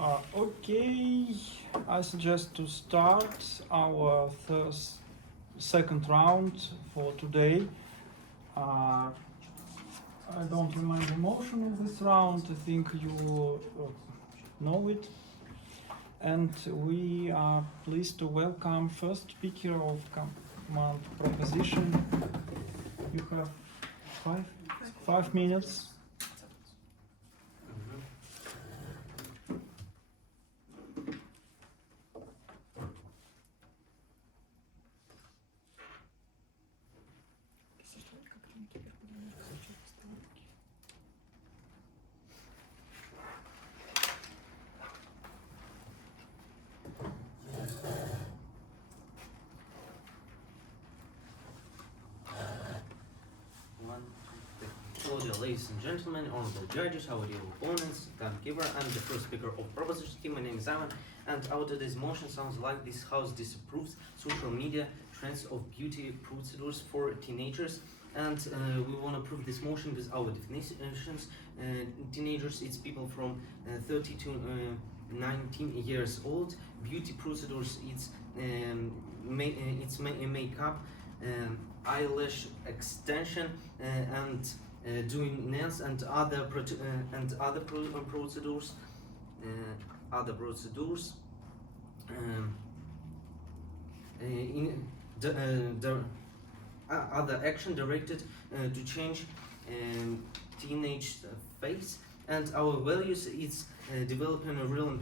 Okay, I suggest to start our second round for today. I don't remember the motion of this round, I think you know it. And we are pleased to welcome first speaker of command proposition. You have five minutes. Hello dear ladies and gentlemen, honorable judges, our dear opponents, timekeeper. I'm the first speaker of proposition team. My name is Ivan, and our today's motion sounds like this house disapproves social media trends of beauty procedures for teenagers. And we want to prove this motion with our definitions. Teenagers, it's people from 30 to 19 years old. Beauty procedures, it's makeup, eyelash extension, and doing nails and other procedures. In the other action directed to change teenage face. And our values is developing a real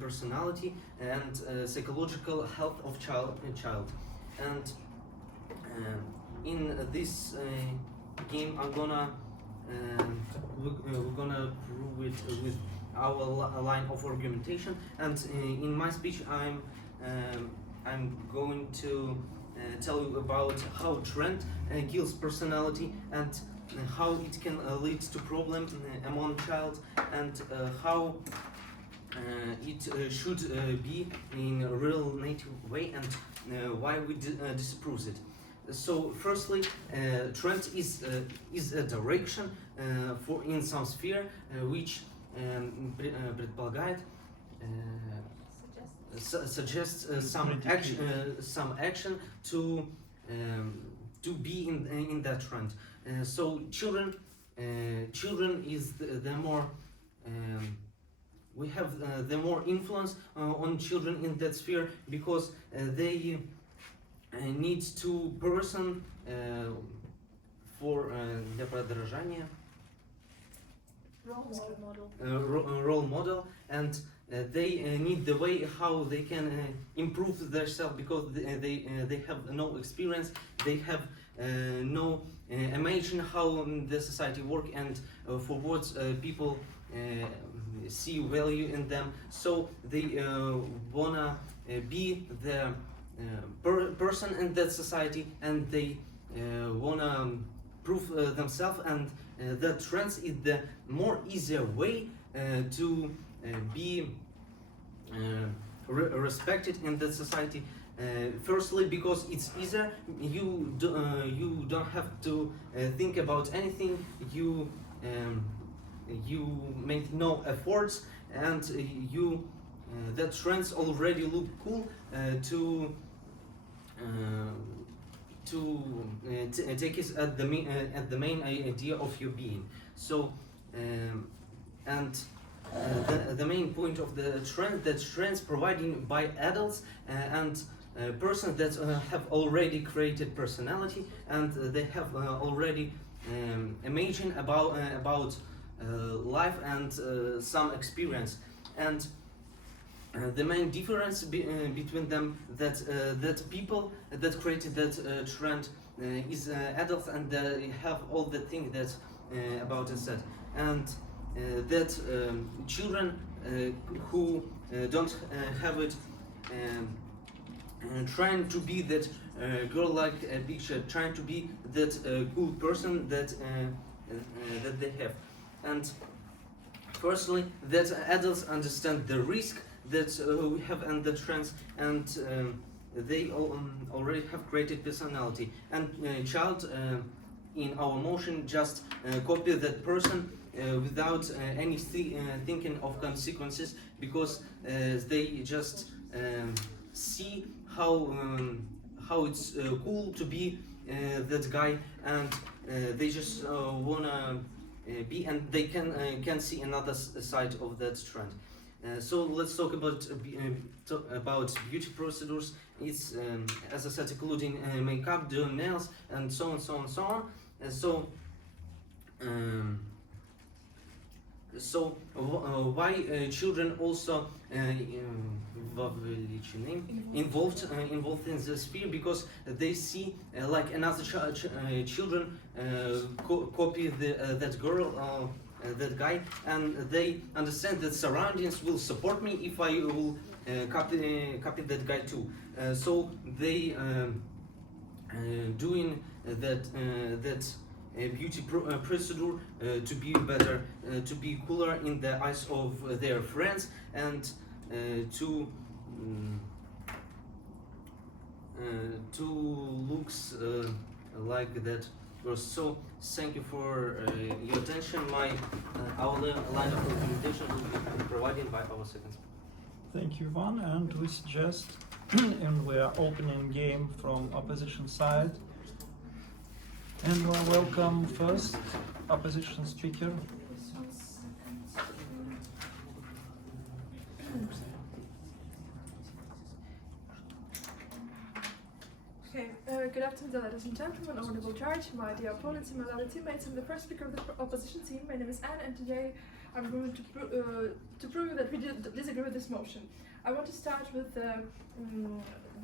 personality and psychological health of child. And in this game, we're gonna prove it with our line of argumentation. And in my speech, I'm going to tell you about how trend kills personality and how it can lead to problem among child, and how it should be in a real native way, and why we disapprove it. So firstly, trend is a direction for in some sphere which предполагает suggests some action to be in that trend. So children is the more we have the more influence on children in that sphere, because they need to person for для подражания, role model, and they need the way how they can improve themselves, because they have no experience, they have no imagine how the society work, and for what people see value in them. So they wanna be the person in that society, and they wanna prove themselves, and the trends is the more easier way to be respected in that society. Firstly, because it's easier, you don't have to think about anything, you make no efforts, and the trends already look cool to take it at the main idea of your being. So and the main point of the trend, that trends provided by adults and persons that have already created personality, and they have already imagined about life and some experience. And the main difference between them, that people that created that trend is adults, and they have all the things that about it said, and that children who don't have it, trying to be that girl like a picture, trying to be that cool person that they have. And firstly, that adults understand the risk that we have and the trends, and they already have created personality, and child in our motion just copy that person without any thinking of consequences, because they just see how it's cool to be that guy, and they just wanna be, and they can see another side of that trend. So let's talk about about beauty procedures. It's as I said, including makeup, doing nails, and so on, so on, so on. Um, why children also involved in this fear? Because they see like another children copy that girl, that guy, and they understand that surroundings will support me if I will copy that guy too. So they doing that beauty procedure to be better, to be cooler in the eyes of their friends, and to looks like that. So thank you for your attention. Our line of recommendation will be provided by our second speaker. Thank you, Ivan. And we suggest, and we are opening game from opposition side. And we'll welcome first opposition speaker. Okay, good afternoon, ladies and gentlemen, honorable judge, my dear opponents, and my lovely teammates. I'm the first speaker of the opposition team. My name is Anne, and today I'm going to prove that we disagree with this motion. I want to start with the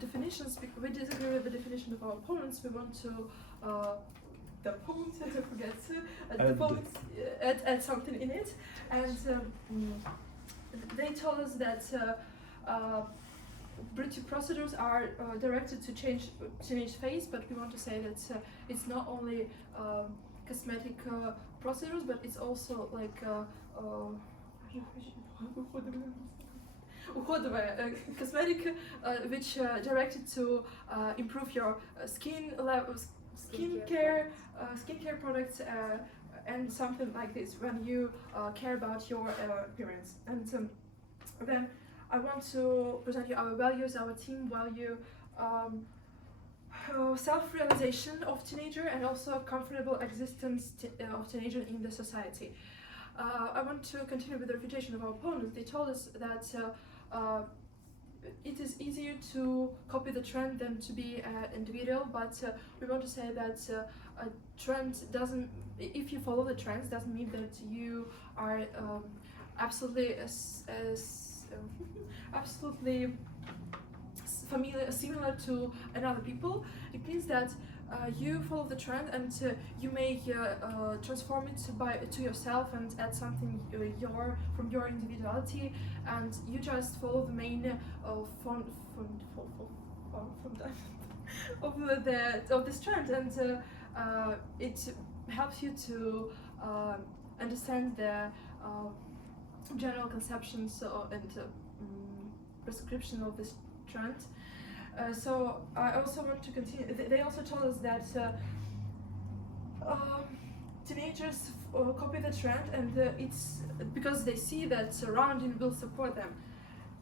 definitions. We disagree with the definition of our opponents. We want to the opponents, I forget, the opponents add something in it, and they told us that beauty procedures are directed to change teenage face, but we want to say that it's not only cosmetic procedures, but it's also like cosmetic, which directed to improve your skincare products, and something like this when you care about your appearance. And then I want to present you our values, our team value, self-realization of teenager, and also comfortable existence of teenager in the society. I want to continue with the refutation of our opponents. They told us that it is easier to copy the trend than to be individual, but we want to say that a trend doesn't, if you follow the trends, doesn't mean that you are absolutely similar to another people. It means that you follow the trend, and you may transform it to yourself and add something from your individuality, and you just follow the main of this trend, and it helps you to understand the general conceptions and prescription of this trend. So I also want to continue. They also told us that teenagers copy the trend, and it's because they see that surrounding will support them.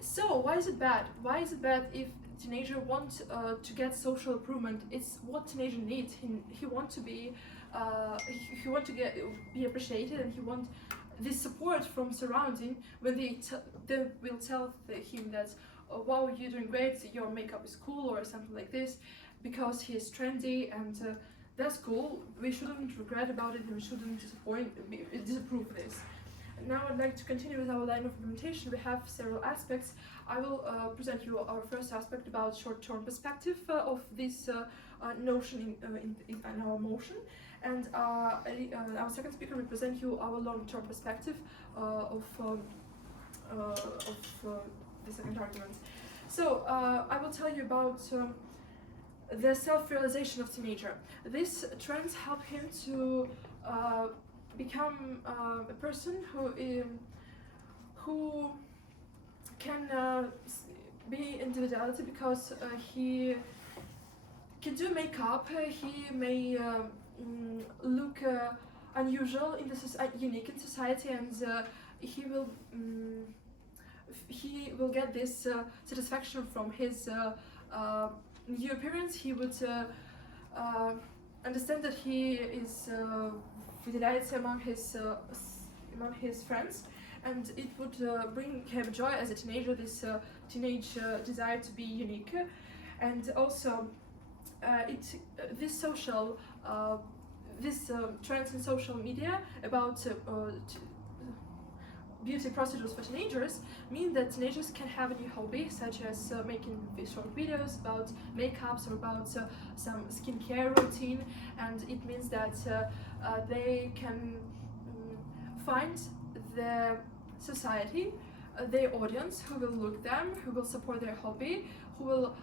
So why is it bad? Why is it bad if teenager want to get social improvement? It's what teenager needs. He want to be be appreciated, and he want this support from surrounding when they will tell him that, oh, wow, you're doing great, your makeup is cool, or something like this, because he is trendy, and that's cool. We shouldn't regret about it, and we shouldn't disapprove this. Now I'd like to continue with our line of implementation. We have several aspects. I will present you our first aspect about short-term perspective of this notion in our motion, and our second speaker will present you our long-term perspective of the second argument. So I will tell you about the self-realization of teenager. These trends help him to become a person who can be individuality, because he can do makeup. He may look unusual in the unique in society, and he will get this satisfaction from his new appearance. He would understand that he is выделяется among his friends, and it would bring him joy as a teenager, this teenage desire to be unique. And also this trends in social media about beauty procedures for teenagers mean that teenagers can have a new hobby, such as making short videos about makeups or about some skincare routine, and it means that they can find the society, their audience, who will look them, who will support their hobby, who will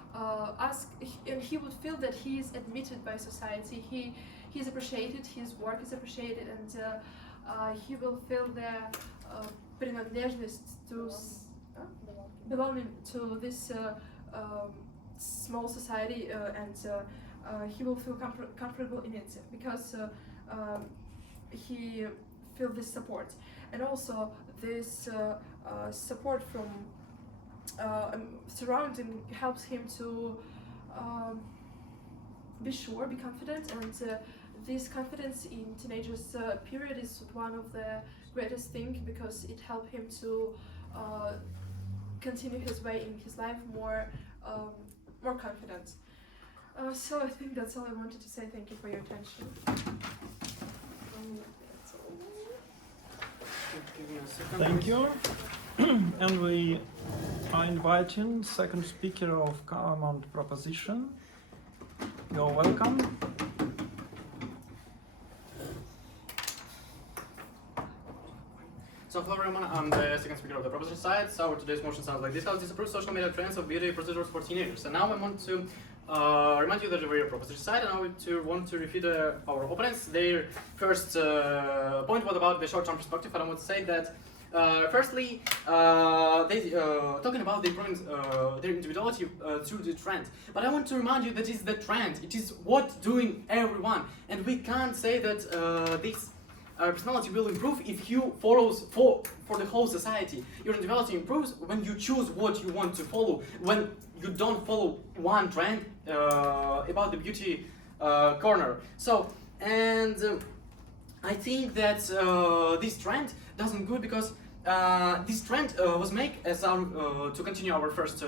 ask, and he would feel that he is admitted by society, he is appreciated, his work is appreciated, and he will feel the принадлежность to belonging to this small society, and he will feel comfortable in it because he feels this support. And also this support from surrounding helps him to be sure, be confident, and this confidence in teenagers period is one of the greatest thing, because it helped him to continue his way in his life more confident. So I think that's all I wanted to say. Thank you for your attention. That's all. Give me a second. Thank you. And we are inviting second speaker of Crymean Proposition. You're welcome. So hello everyone, I'm the second speaker of the proposition side. So today's motion sounds like this: how to disapprove social media trends of beauty procedures for teenagers. And now I want to remind you that we're a proposition side, and I want to refute our opponents. Their first point was about the short-term perspective, and I want to say that firstly, they talking about the improving their individuality through the trend. But I want to remind you that it's the trend. It is what doing everyone, and we can't say that this personality will improve if you follows for the whole society. Your individuality improves when you choose what you want to follow, when you don't follow one trend about the beauty corner. So, and I think that this trend doesn't good because this trend was made as our to continue our first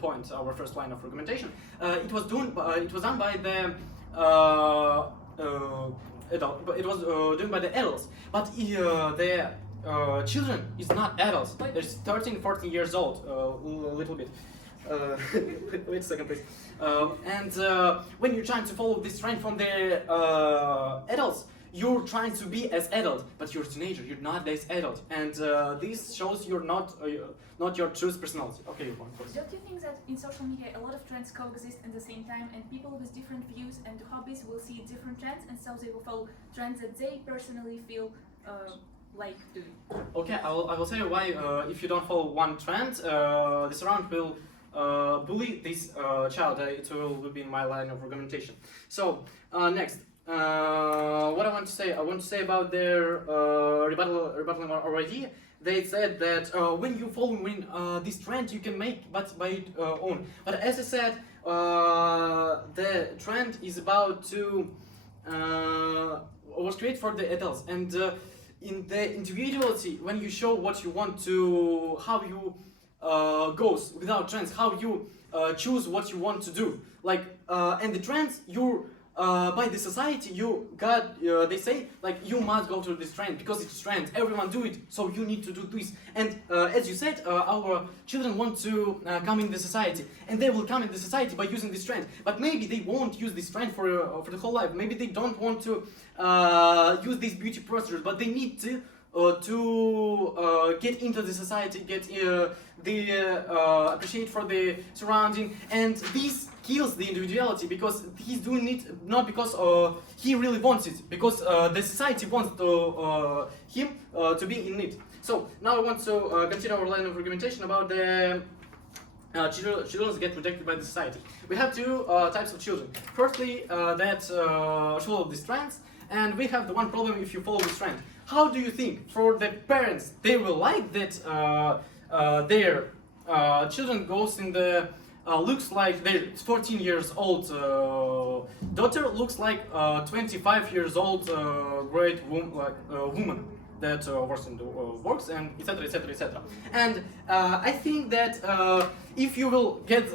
point, our first line of argumentation. It was done by the it was done by the adults, but the children is not adults. They're 13, 14 years old, a little bit. Wait a second, please. And when you're trying to follow this trend from the adults, you're trying to be as adult, but you're a teenager. You're not as adult, and this shows you're not your true personality. Okay, your point, please. Don't you think that in social media a lot of trends coexist at the same time, and people with different views and hobbies will see different trends, and so they will follow trends that they personally feel like doing? Okay, I will tell you why. If you don't follow one trend, this round will bully this child. It will be in my line of argumentation. So next. What I want to say about their rebuttal already. They said that when you follow this trend, you can make but by own. But as I said, the trend is about to was created for the adults, and in the individuality, when you show what you want to, how you goes without trends, how you choose what you want to do, like and the trends you're. By the society, you got, they say, like, you must go to this trend because it's trend. Everyone do it, so you need to do this. And as you said, our children want to come in the society, and they will come in the society by using this trend. But maybe they won't use this trend for the whole life. Maybe they don't want to use these beauty procedures, but they need to get into the society, get the appreciate for the surrounding, and this kills the individuality because he's doing it not because he really wants it, because the society wants him to be in it. So now I want to continue our line of argumentation about the children get rejected by the society. We have two types of children. Firstly, that follow these trends, and we have the one problem if you follow this trend. How do you think for the parents they will like that their children goes in the looks like their 14 years old daughter looks like 25 years old great woman that works in the works, and etc, etc, etc. And I think that if you will get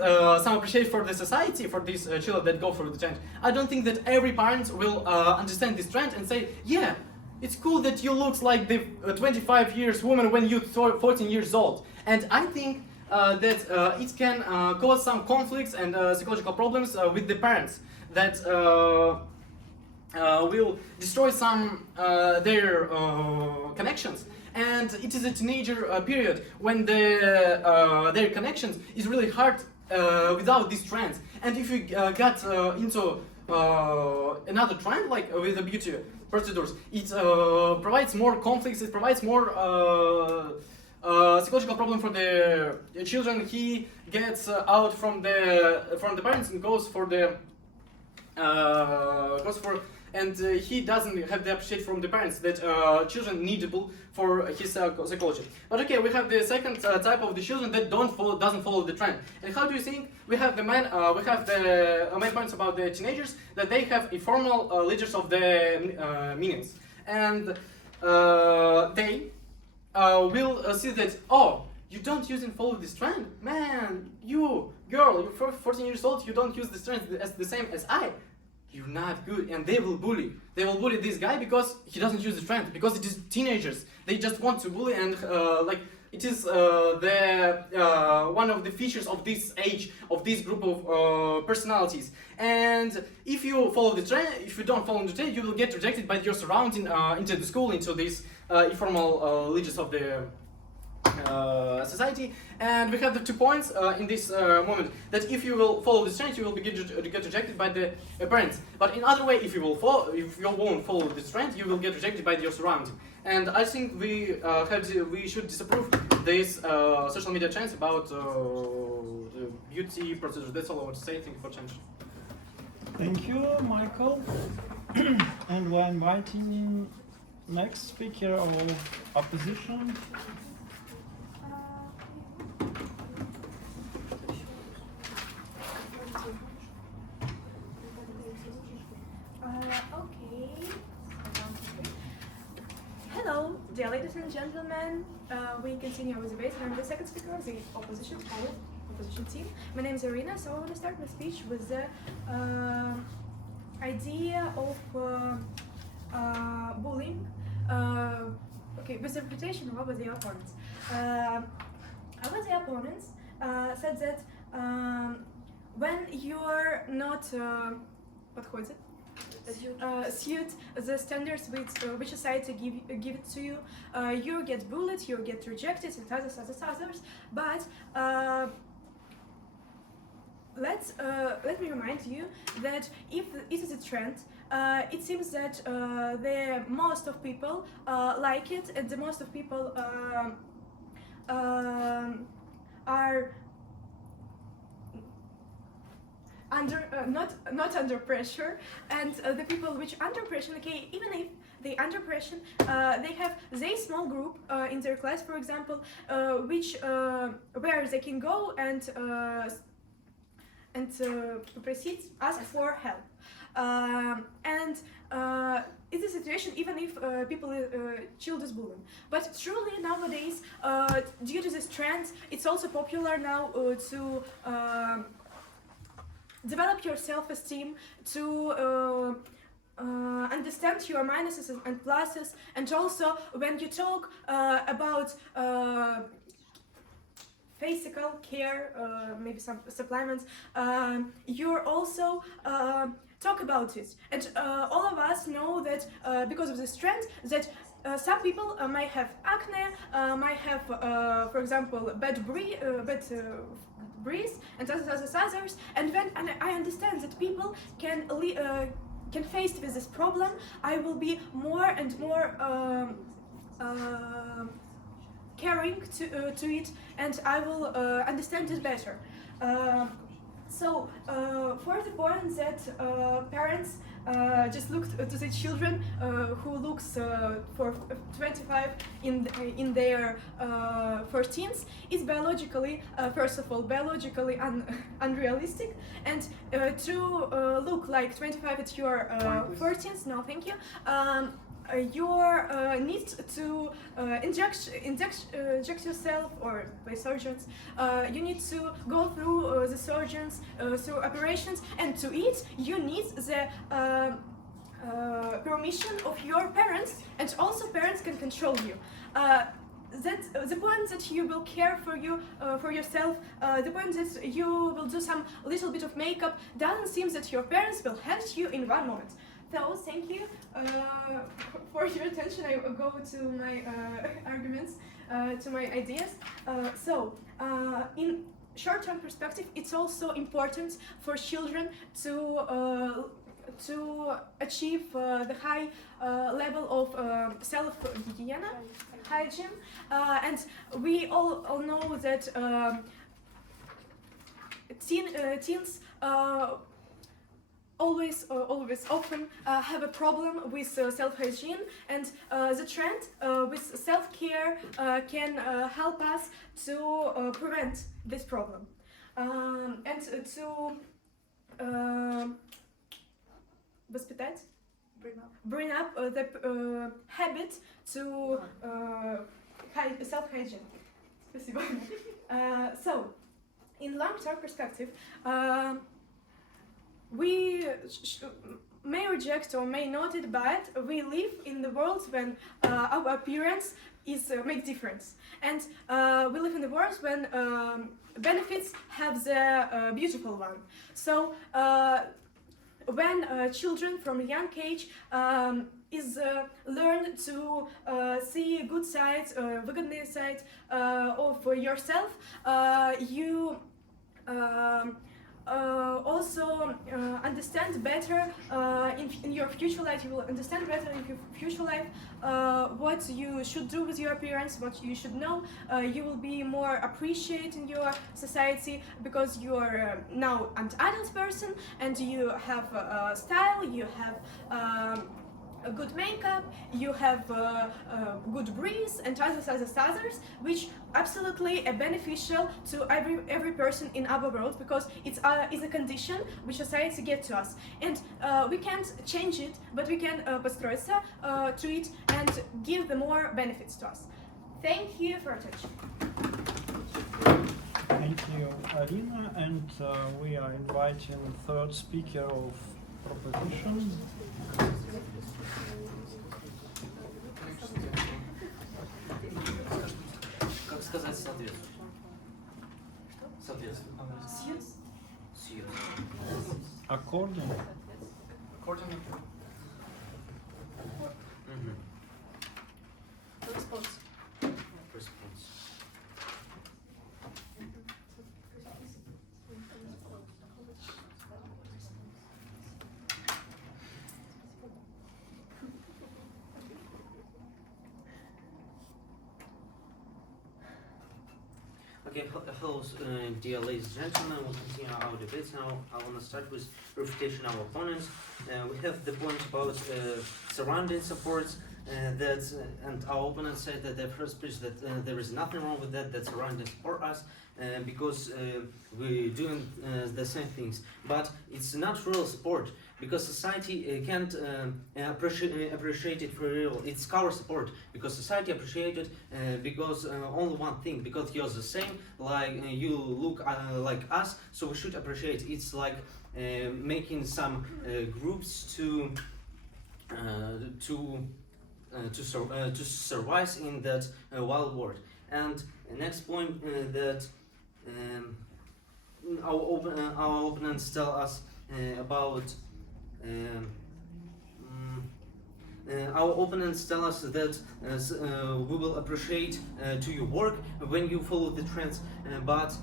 some appreciation for the society for these children that go for the trend, I don't think that every parent will understand this trend and say, yeah, it's cool that you look like the 25 years woman when you're 14 years old. And I think that it can cause some conflicts and psychological problems with the parents that will destroy some their connections. And it is a teenager period when their connections is really hard without these trends. And if you got into another trend like with the beauty procedures, it provides more conflicts, it provides more psychological problem for the children. He gets out from the parents and goes for the he doesn't have the appreciation from the parents that children needable for his psychology. But okay, we have the second type of the children that doesn't follow the trend. And how do you think we have the main points about the teenagers, that they have informal leaders of the meanings, and they will see that, oh, you don't use and follow this trend, man, you girl, you're 14 years old, you don't use this trend as the same as I. You're not good, and they will bully. They will bully this guy because he doesn't use the trend, because it is teenagers. They just want to bully, and like it is one of the features of this age, of this group of personalities. And if you follow the trend, if you don't follow the trend, you will get rejected by your surrounding into the school, into these informal leaders of the society. And we have the 2 points in this moment, that if you will follow this trend, you will get rejected by the parents. But in other way, if you won't follow this trend, you will get rejected by your surrounding. And I think we should disapprove these social media trends about the beauty procedures. That's all I want to say. Thank you for attention. Thank you, Michael. And we're inviting next speaker of opposition. Okay. Hello, dear ladies and gentlemen. We continue with the debate. I'm the second speaker of the opposition team. My name is Irina, so I want to start my speech with the idea of bullying. Okay, with the reputation of the opponents. Our the opponents said that when you're not suit the standards which society give it to you, you get bullied, you get rejected, and others. But let me remind you that if it is a trend, it seems that the most of people like it, and the most of people are not under pressure, and the people which under pressure, okay, even if they under pressure, they have a small group in their class, for example, which where they can go and proceed, ask for help, and it is a situation even if people child is bullying. But truly nowadays, due to this trend, it's also popular now to develop your self-esteem, to understand your minuses and pluses, and also when you talk about physical care, maybe some supplements, you're also talk about it. And all of us know that because of this trend, that some people might have acne, might have, for example, bad breath, and others. And when I understand that people can face with this problem, I will be more and more caring to it, and I will understand it better. So, for the point that parents just look to the children who looks for 25 in their first teens, is biologically, first of all, biologically unrealistic, and to look like 25 at your 14th, no, thank you. Your need to inject yourself, or by surgeons, you need to go through the surgeons, through operations, and to eat you need the permission of your parents, and also parents can control you. That the point that you will care for you for yourself, the point that you will do some little bit of makeup, doesn't seem that your parents will hurt you in one moment. So, thank you for your attention. I will go to my arguments, to my ideas. In short-term perspective, it's also important for children to achieve the high level of hygiene, and we all know that teens always often have a problem with self-hygiene, and the trend with self-care can help us to prevent this problem, and to воспитать, bring up the habit to self-hygiene. Спасибо. So, in long-term perspective, we may reject or may not it, but we live in the world when our appearance is makes difference, and we live in the world when benefits have the beautiful one. So when children from a young age is learn to see good sides, выгодные sides of yourself, you also understand better in your future life. You will understand better in your future life what you should do with your appearance, what you should know. You will be more appreciated in your society because you are now an adult person, and you have style, you have a good makeup, you have good breeze, and others, which absolutely beneficial to every person in our world, because it's is a condition which society get to us, and we can't change it, but we can построиться to it and give the more benefits to us. Thank you for attention. Thank you, Arina, and we are inviting third speaker of proposition. Как сказать соответствует? Соответствует. Сьюз. According. According to Response. Response. Okay, hello, dear ladies and gentlemen. We'll continue our debates now. I want to start with refutation of our opponents. We have the point about surrounding supports. And our opponents said that their first speech that there is nothing wrong with that surroundings support us because we're doing the same things. But it's not real support, because society can't appreciate it for real. It's our support, because society appreciates it because only one thing, because you're the same, like you look like us, so we should appreciate. It's like making some groups to survive in that wild world. And next point that our opponents tell us about our opponents tell us that we will appreciate to your work when you follow the trends, but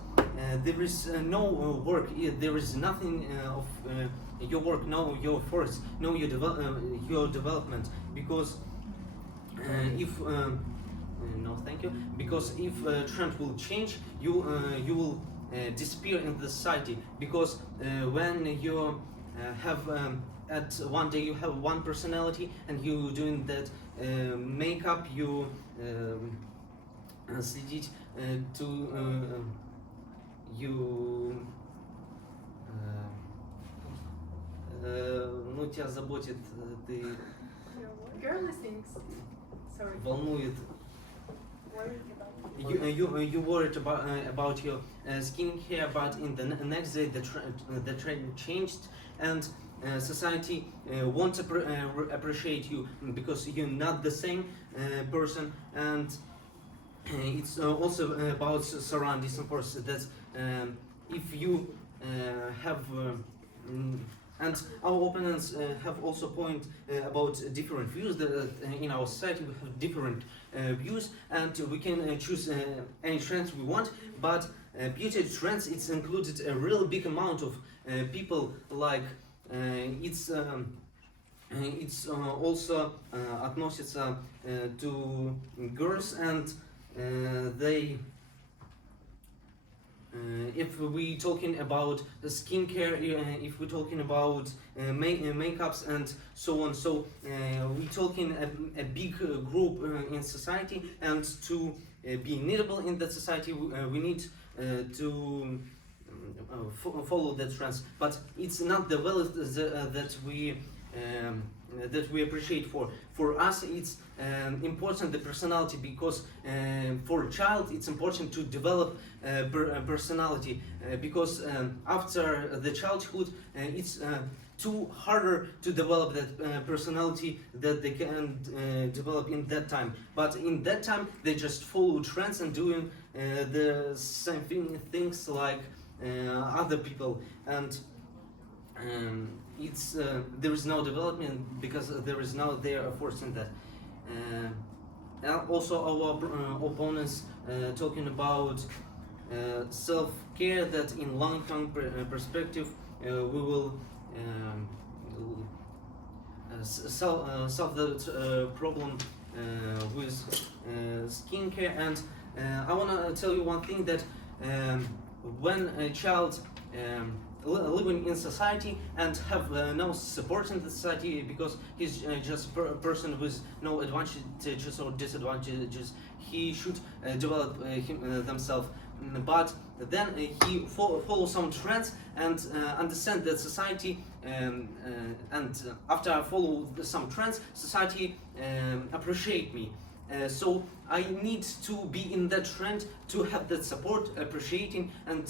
there is no work. There is nothing of your work, no your force, no your development, because if no, thank you. Because if trend will change, you will disappear in the society, because when you have at one day you have one personality and you doing that makeup, you следить to you ну тебя заботит, ты Girly things. Sorry. волнует. Worried about You worried about your skincare, but in the next day the trend changed, and society won't appreciate you because you're not the same person, and it's also about surroundings, of course. That if you have and our opponents have also point about different views that in our society we have different views, and we can choose any trends we want, but beauty trends, it's included a really big amount of people, like it's also относится to girls, and they if we talking about the skincare, if we're talking about makeups and so on, so we talking a big group in society, and to be needable in that society we need to follow the trends, but it's not the value that we appreciate. For us it's important the personality, because for a child it's important to develop personality, because after the childhood it's too harder to develop that personality that they can develop in that time, but in that time they just follow trends and doing the same things like other people, and it's there is no development because there is no their efforts in that. And also our opponents talking about self-care, that in long-term perspective we will solve the problem with skincare. And I want to tell you one thing, that when a child living in society and have no support in the society, because he's just a person with no advantages or disadvantages, he should develop themselves, but then he follow some trends and understand that society and after I follow some trends, society appreciate me. So I need to be in that trend to have that support, appreciating, and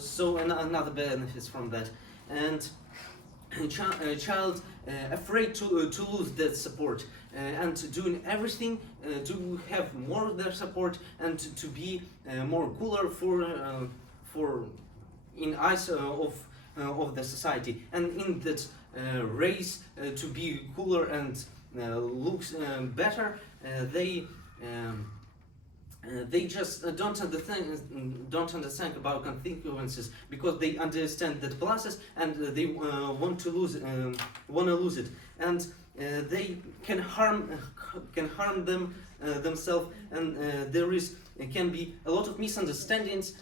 so another benefits from that. And a child afraid to lose that support, and doing everything to have more of their support and to be more cooler for in eyes of the society, and in that race to be cooler and looks better, they just don't understand about consequences, because they understand that pluses and they want to lose it, and they can harm themselves, and there can be a lot of misunderstandings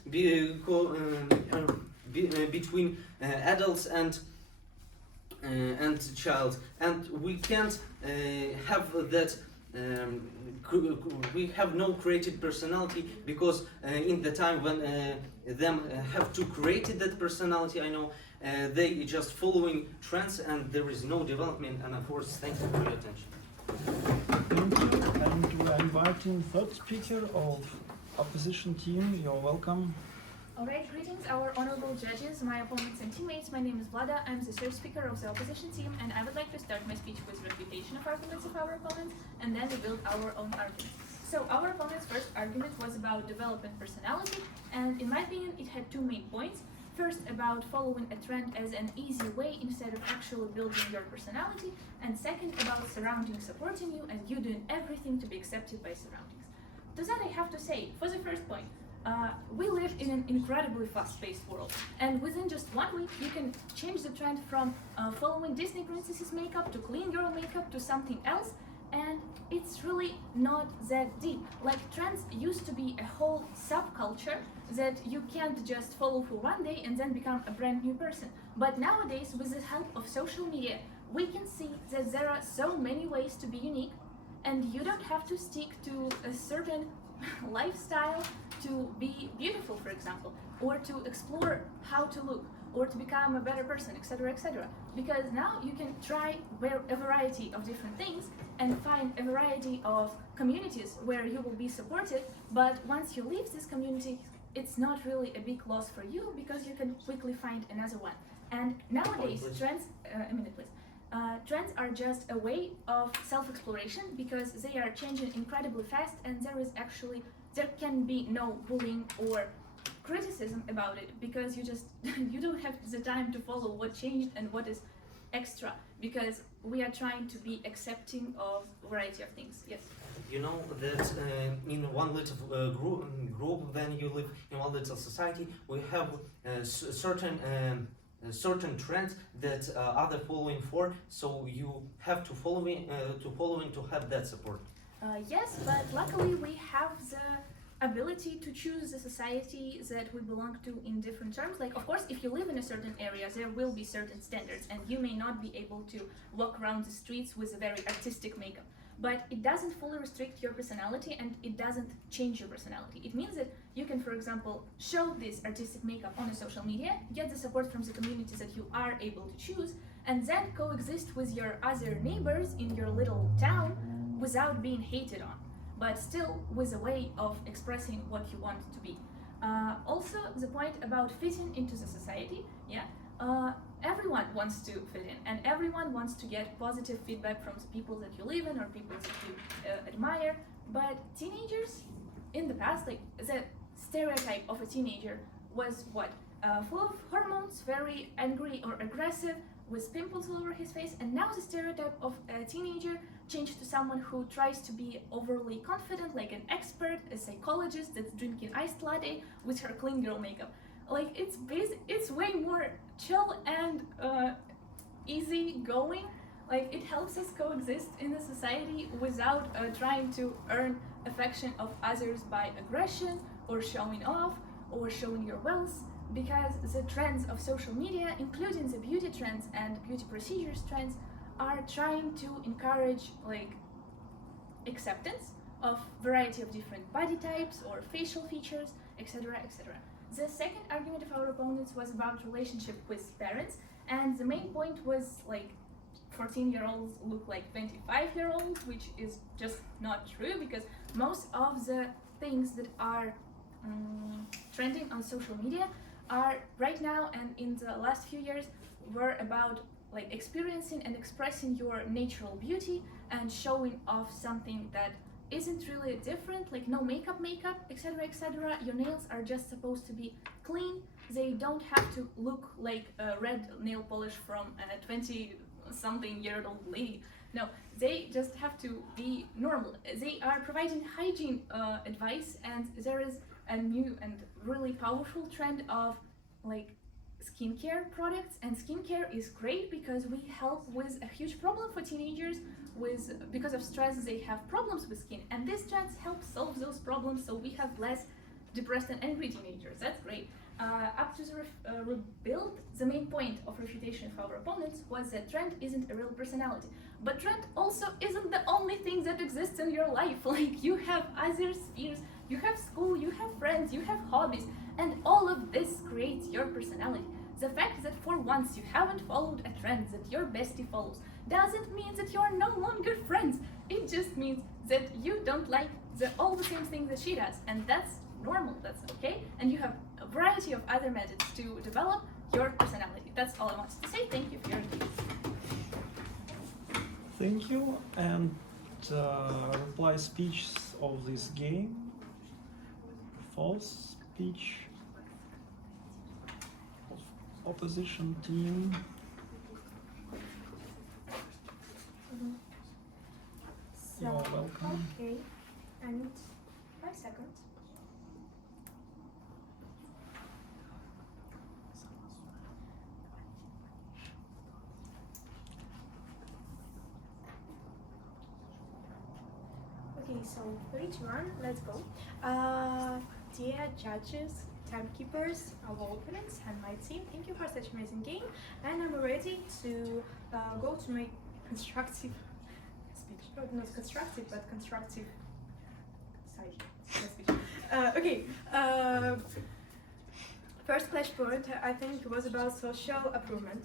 between adults and child, and we can't have that. We have no created personality, because in the time when them have to create that personality, I know they just following trends and there is no development. And of course, thank you for your attention. Thank you, and we are inviting third speaker of opposition team. You're welcome. Alright, greetings our honorable judges, my opponents and teammates. My name is Vlada, I'm the third speaker of the opposition team, and I would like to start my speech with refutation of arguments of our opponents, and then we build our own arguments. So our opponent's first argument was about development personality, and in my opinion it had two main points. First, about following a trend as an easy way instead of actually building your personality, and second, about surroundings supporting you and you doing everything to be accepted by surroundings. To that I have to say, for the first point, we live in an incredibly fast-paced world, and within just 1 week you can change the trend from following Disney princesses makeup to clean girl makeup to something else, and it's really not that deep. Like trends used to be a whole subculture that you can't just follow for one day and then become a brand new person. But nowadays, with the help of social media, we can see that there are so many ways to be unique, and you don't have to stick to a certain lifestyle to be beautiful, for example, or to explore how to look, or to become a better person, etc., etc. Because now you can try a variety of different things and find a variety of communities where you will be supported. But once you leave this community, it's not really a big loss for you because you can quickly find another one. And nowadays, trends, a minute please. Trends are just a way of self-exploration because they are changing incredibly fast, and there can be no bullying or criticism about it because you don't have the time to follow what changed and what is extra, because we are trying to be accepting of variety of things. Yes. You know that in one little group, when you live in one little society, we have certain trends that other following for. So you have to following to have that support. Yes, but luckily we have the ability to choose the society that we belong to in different terms. Like, of course, if you live in a certain area, there will be certain standards, and you may not be able to walk around the streets with a very artistic makeup. But it doesn't fully restrict your personality, and it doesn't change your personality. It means that you can, for example, show this artistic makeup on a social media, get the support from the community that you are able to choose, and then coexist with your other neighbors in your little town without being hated on, but still with a way of expressing what you want to be. Also, the point about fitting into the society, everyone wants to fit in, and everyone wants to get positive feedback from the people that you live in or people that you admire. But teenagers, in the past, like the stereotype of a teenager was what? Full of hormones, very angry or aggressive, with pimples all over his face, and now the stereotype of a teenager changed to someone who tries to be overly confident, like an expert, a psychologist that's drinking iced latte with her clean girl makeup. Like it's way more chill and easy going. Like it helps us coexist in the society without trying to earn affection of others by aggression or showing off or showing your wealth. Because the trends of social media, including the beauty trends and beauty procedures trends, are trying to encourage like acceptance of variety of different body types or facial features, etc., etc. The second argument of our opponents was about relationship with parents, and the main point was like 14-year-olds look like 25-year-olds, which is just not true, because most of the things that are trending on social media are right now and in the last few years were about like experiencing and expressing your natural beauty and showing off something that isn't really different, like no makeup, etc., etc. Your nails are just supposed to be clean. They don't have to look like a red nail polish from a 20-something-year-old lady. No, they just have to be normal. They are providing hygiene advice, and there is a new and really powerful trend of like skincare products, and skincare is great because we help with a huge problem for teenagers because of stress. They have problems with skin, and these trends help solve those problems, so we have less depressed and angry teenagers. That's great. Up to the rebuild, the main point of refutation of our opponents was that trend isn't a real personality. But trend also isn't the only thing that exists in your life. Like you have other spheres, you have school, you have friends, you have hobbies, and all of this creates your personality. The fact that for once you haven't followed a trend that your bestie follows doesn't mean that you're no longer friends. It just means that you don't like all the same things that she does, and that's normal, that's okay, and you have a variety of other methods to develop your personality. That's all I wanted to say. Thank you for your attention. Thank you. And reply speech of this game. False speech of opposition team. So, You're welcome. okay, and 5 seconds. Okay, so 3, 2, 1, let's go. Dear judges, timekeepers, our opponents, and my team, thank you for such amazing game, and I'm ready to go to my constructive speech. Oh, not constructive, but constructive side speech. Okay. First clash point, I think, was about social improvement.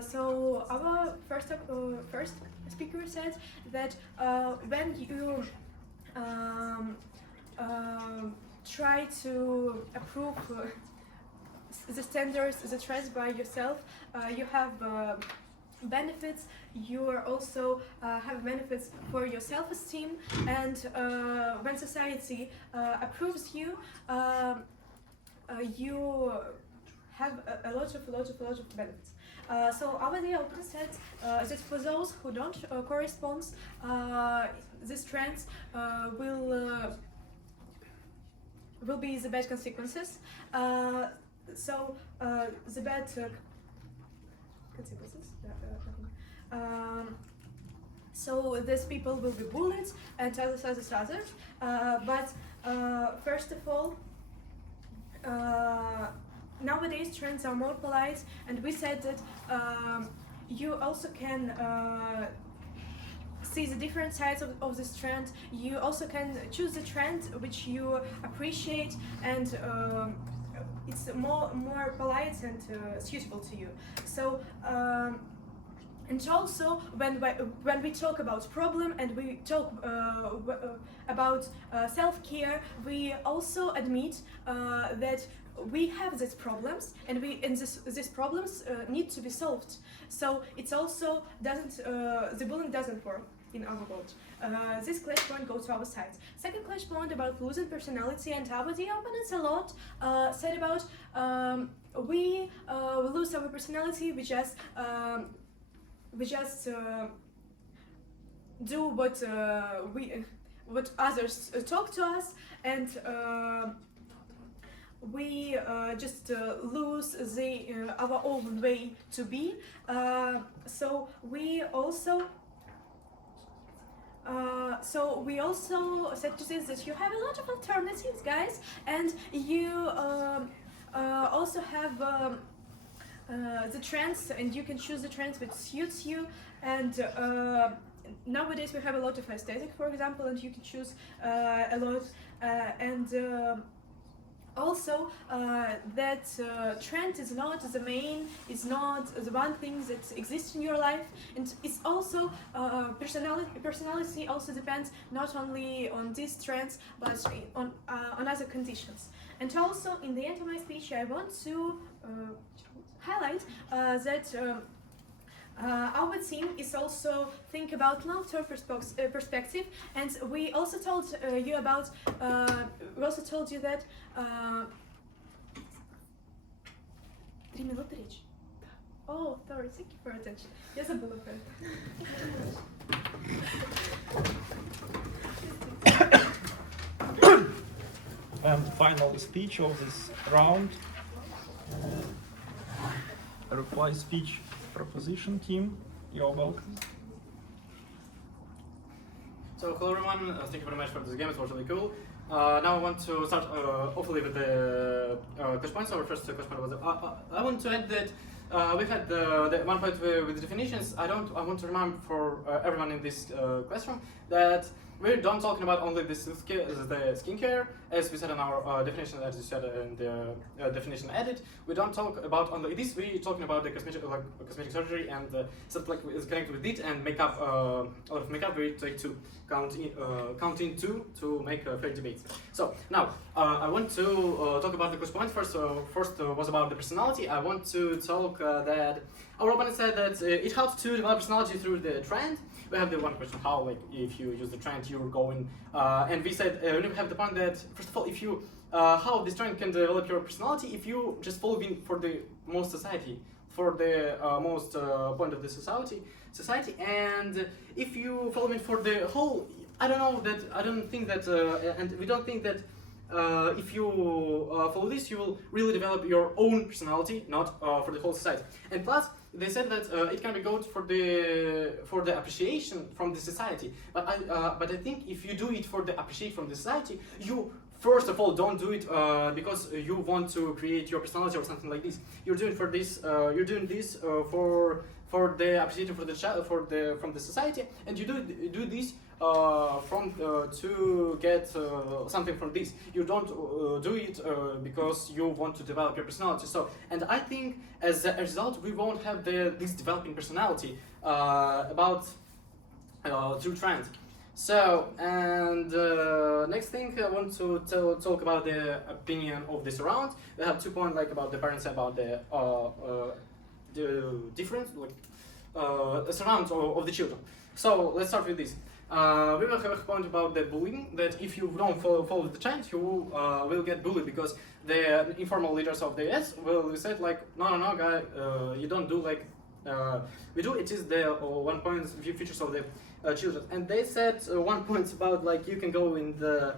So our first speaker said that when you try to approve the standards, the trends by yourself, you have benefits. You are also have benefits for your self-esteem, and when society approves you, you have a lot of benefits. So our dear open said that for those who don't correspond, these trends will be the bad consequences. So the bad consequences. So these people will be bullied and others. But first of all, nowadays trends are more polite, and we said that you also can see the different sides of this trend. You also can choose the trend which you appreciate, and it's more polite and suitable to you. So and also when we talk about problem and we talk about self-care, we admit that we have these problems, and these problems need to be solved. So it's also the bullying doesn't work in our world. This clash point goes to our side. Second clash point about losing personality, and our dear opponents a lot said about we lose our personality. We just do what others talk to us, and we just lose our own way to be. So we also said to this that you have a lot of alternatives, guys, and you also have the trends, and you can choose the trends which suits you. And nowadays we have a lot of aesthetic, for example, and you can choose a lot. And also that trend is not the main, is not the one thing that exists in your life, and it's also personality also depends not only on these trends but on other conditions. And also in the end of my speech I want to highlight that our team is also think about long-term perspective, and we also told you about that 3 минуты речь. Oh, sorry, thank you for attention. Я забыла про это. And final speech of this round, reply speech proposition team. You're welcome. So hello everyone, thank you very much for this game, it was really cool. Now I want to start hopefully with the clash points. Our first clash point was I want to add that we had the one point with definitions. I want to remind for everyone in this classroom that we don't talking about only the skincare, as we said in our definition, as you said in the definition added. We don't talk about only this. We talking about the cosmetic surgery and stuff like is connected with it, and makeup. A lot of makeup we try to count in two to make fair debates. So now I want to talk about the clash point first. First was about the personality. I want to talk that our opponent said that it helps to develop personality through the trend. We have the one question, how, like, if you use the trend, you're going, and we said, we have the point that, first of all, if you, how this trend can develop your personality if you just following for the most society, for the most point of the society, and if you following for the whole, I don't think that, and we don't think that if you follow this, you will really develop your own personality, not for the whole society. And plus, they said that it can be good for the appreciation from the society. But I think if you do it for the appreciation from the society, you first of all don't do it because you want to create your personality or something like this. You're doing for this. You're doing this for the appreciation for the child from the society, and you do this to get something from this. You don't do it because you want to develop your personality. So, and I think as a result, we won't have this developing personality through trend. So, and next thing I want to talk about the opinion of the surround. We have 2 points like about the parents, about the difference, like surround of the children. So let's start with this. We will have a point about the bullying, that if you don't follow the trend, you will get bullied, because the informal leaders of the S will say like, no guy, you don't do like we do. It is the 1 point features of the children. And they said 1 point about like you can go in the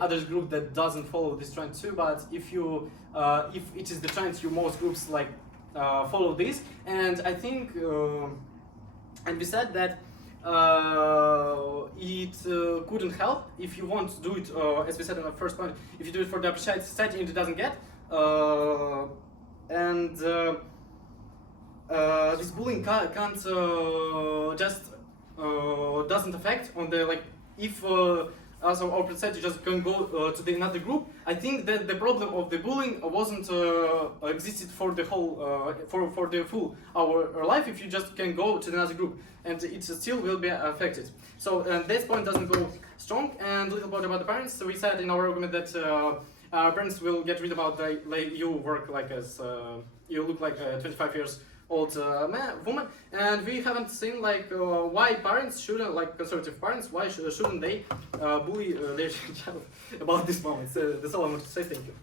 others group that doesn't follow this trend too, but if you if it is the trend, most groups like follow this. And I think and we said that it couldn't help if you want to do it, as we said in the first point, if you do it for the appreciated society and it doesn't get, this bullying can't just doesn't affect on the like if also our society just can go to the another group. I think that the problem of the bullying wasn't existed for the whole for the full our life if you just can go to another group, and it still will be affected. So this point doesn't go strong. And little bit about the parents. So we said in our argument that parents will get rid about the like you work like as you look like 25 years old woman, and we haven't seen like why parents shouldn't, like conservative parents, why shouldn't they bully their child about this moment. So that's all I want to say. Thank you.